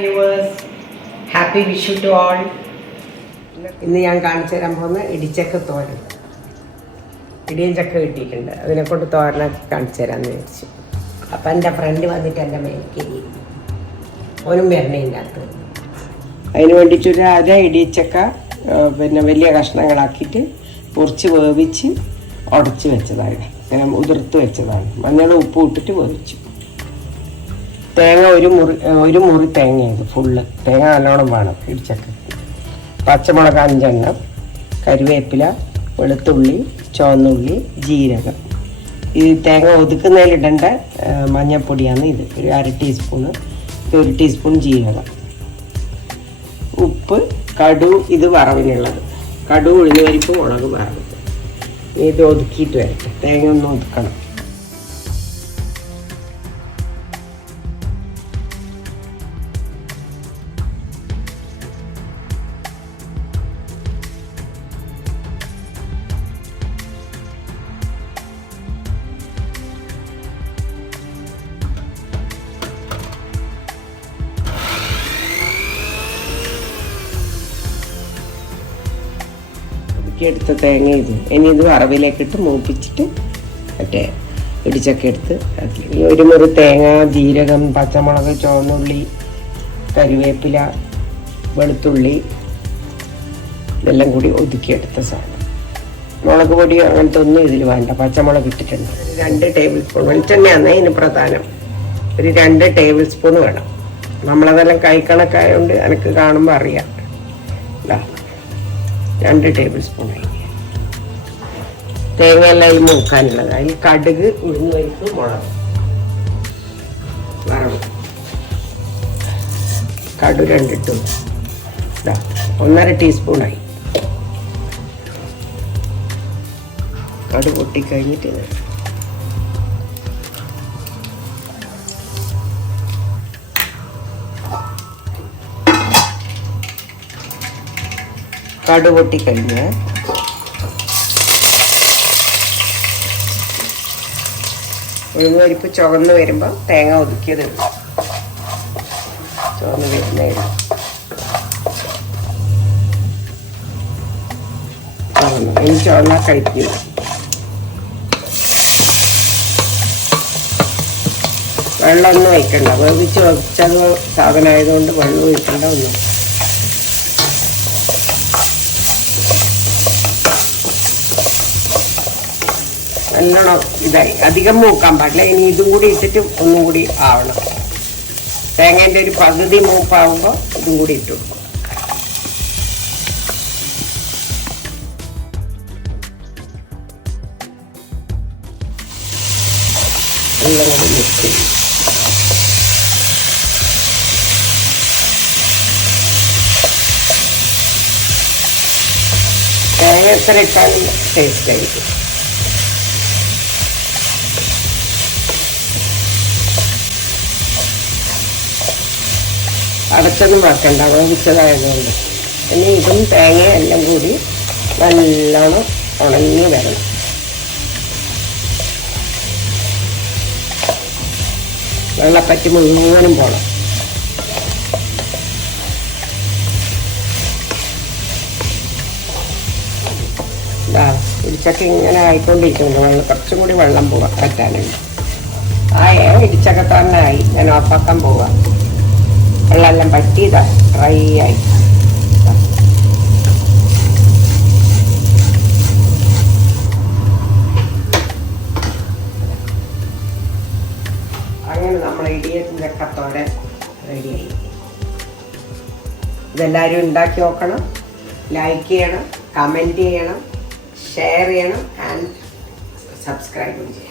viewers, happy Vishu to all. ഇന്ന് ഞാൻ കാണിച്ചു തരാൻ പോകുന്ന ഇടിച്ചക്ക തോരൻ. ഇടിയും ചക്ക കിട്ടിയിട്ടുണ്ട്, അതിനെക്കൊണ്ട് തോരനൊക്കെ കാണിച്ചു തരാമെന്ന് വിചാരിച്ചു. അപ്പം എൻ്റെ ഫ്രണ്ട് വന്നിട്ട് എൻ്റെ മേൽക്കരി ഓനും വരണേൻ്റെ അകത്ത്. അതിന് വേണ്ടിയിട്ടൊരു അര ഇടിച്ചക്ക പിന്നെ വലിയ കഷ്ണങ്ങളാക്കിയിട്ട് മുറിച്ച് വേവിച്ച് ഉടച്ച് വെച്ചതാണ്, ഉതിർത്ത് വെച്ചതാണ്. മഞ്ഞൾ ഉപ്പ് ഇട്ടിട്ട് വേവിച്ചു. തേങ്ങ ഒരു മുറി തേങ്ങയത് ഫുള്ള് തേങ്ങ നല്ലോണം വേണം ഇടിച്ചക്ക. പച്ചമുളക് 5 എണ്ണം, കറിവേപ്പില, വെളുത്തുള്ളി, ചുവന്നുള്ളി, ജീരകം. ഈ തേങ്ങ ഒതുക്കുന്നതിലിടേണ്ട മഞ്ഞൾപ്പൊടിയാണ് ഇത്, ഒരു 1/2 ടീസ്പൂണ്. ഇത് 1 ടീസ്പൂൺ ജീരകം, ഉപ്പ്, കടു, ഇത് വറവിനുള്ളത്, കടു, ഉഴുന്നുപരിപ്പ്, മുളക് വറവ്. ഇത് ഒതുക്കിയിട്ട് വരട്ടെ, തേങ്ങ ഒന്ന് ഒതുക്കണം. എടുത്ത തേങ്ങ ഇത് ഇനി ഇത് വറവിലേക്കിട്ട് മൂപ്പിച്ചിട്ട് മറ്റേ ഇടിച്ചൊക്കെ എടുത്ത് ഈ 1 മുറി തേങ്ങ, ജീരകം, പച്ചമുളക്, ചുവന്നുള്ളി, കറിവേപ്പില, വെളുത്തുള്ളി ഇതെല്ലാം കൂടി ഒതുക്കിയെടുത്ത സാധനം. മുളക് പൊടി അങ്ങനത്തെ ഒന്നും ഇതിൽ വേണ്ട, പച്ചമുളക് ഇട്ടിട്ടുണ്ട്. 2 ടേബിൾ സ്പൂൺ വെളിച്ചെണ്ണയാണ് ഇതിന് പ്രധാനം. ഒരു 2 ടേബിൾ സ്പൂൺ വേണം. നമ്മളതെല്ലാം കൈക്കണക്കായതുകൊണ്ട് എനിക്ക് കാണുമ്പോൾ അറിയാം. 2 ടേബിൾ സ്പൂൺ ആയി. തേങ്ങ എല്ലാം മൂക്കാനുള്ളത്. അതിൽ കടുക്, ഉഴുന്നുപരിപ്പ്, മുളക് വറവ്. കടു 2 ഇട്ടു. 1/2 ടീസ്പൂണായി. കടു പൊട്ടിക്കഴിഞ്ഞിട്ട് കടു പൊട്ടിക്കഴിഞ്ഞ് ഉഴുന്നുപരിപ്പ് ചുവന്ന് വരുമ്പോൾ തേങ്ങ ഒതുക്കിയത് ചുവന്ന് വരുന്നതായിരുന്നു. ഇനി ചുവന്ന കഴിക്കും. വെള്ളമൊന്നും വയ്ക്കണ്ട, വേവിച്ച് വെച്ചത് സാധനമായതുകൊണ്ട് വെള്ളം ഒഴിക്കണ്ട ഒന്നും. നല്ലോണം ഇതായി, അധികം മൂക്കാൻ പാടില്ല. ഇനി ഇതും കൂടി ഇട്ടിട്ട് ഒന്നും കൂടി ആവണം. തേങ്ങേൻ്റെ ഒരു പകുതി മൂപ്പാവുമ്പോൾ ഇതും കൂടി ഇട്ടു കൊടുക്കും. എല്ലാം കൂടി മിക്സ് ചെയ്യും. തേങ്ങ എത്ര ഇട്ടാലും ടേസ്റ്റ് ആയിരിക്കും. അടച്ചൊന്നും വെക്കണ്ട, വേവിച്ചതായതുകൊണ്ട്. ഇനി ഇതും തേങ്ങയും എല്ലാം കൂടി നല്ലോണം ഉണങ്ങി വരണം. വെള്ളപ്പറ്റി മുഴുവനും പോണം. ഇടിച്ചക്ക ഇങ്ങനെ ആയിക്കൊണ്ടിരിക്കുന്നുണ്ട്. വെള്ളം കുറച്ചും കൂടി വെള്ളം പോവാം പറ്റാനുണ്ട്. ഇടിച്ചക്ക തന്നെ ആയി. ഞാൻ ഓഫാക്കാൻ പോവാം. വെള്ളമെല്ലാം പറ്റിയതാ, ഡ്രൈ ആയി. അങ്ങനെ നമ്മളെ ഇടിയത്തിൻ്റെ ചക്കത്തോരൻ റെഡിയായി. ഇതെല്ലാവരും ഉണ്ടാക്കി നോക്കണം. ലൈക്ക് ചെയ്യണം, കമൻറ്റ് ചെയ്യണം, ഷെയർ ചെയ്യണം ആൻഡ് സബ്സ്ക്രൈബ് ചെയ്യണം.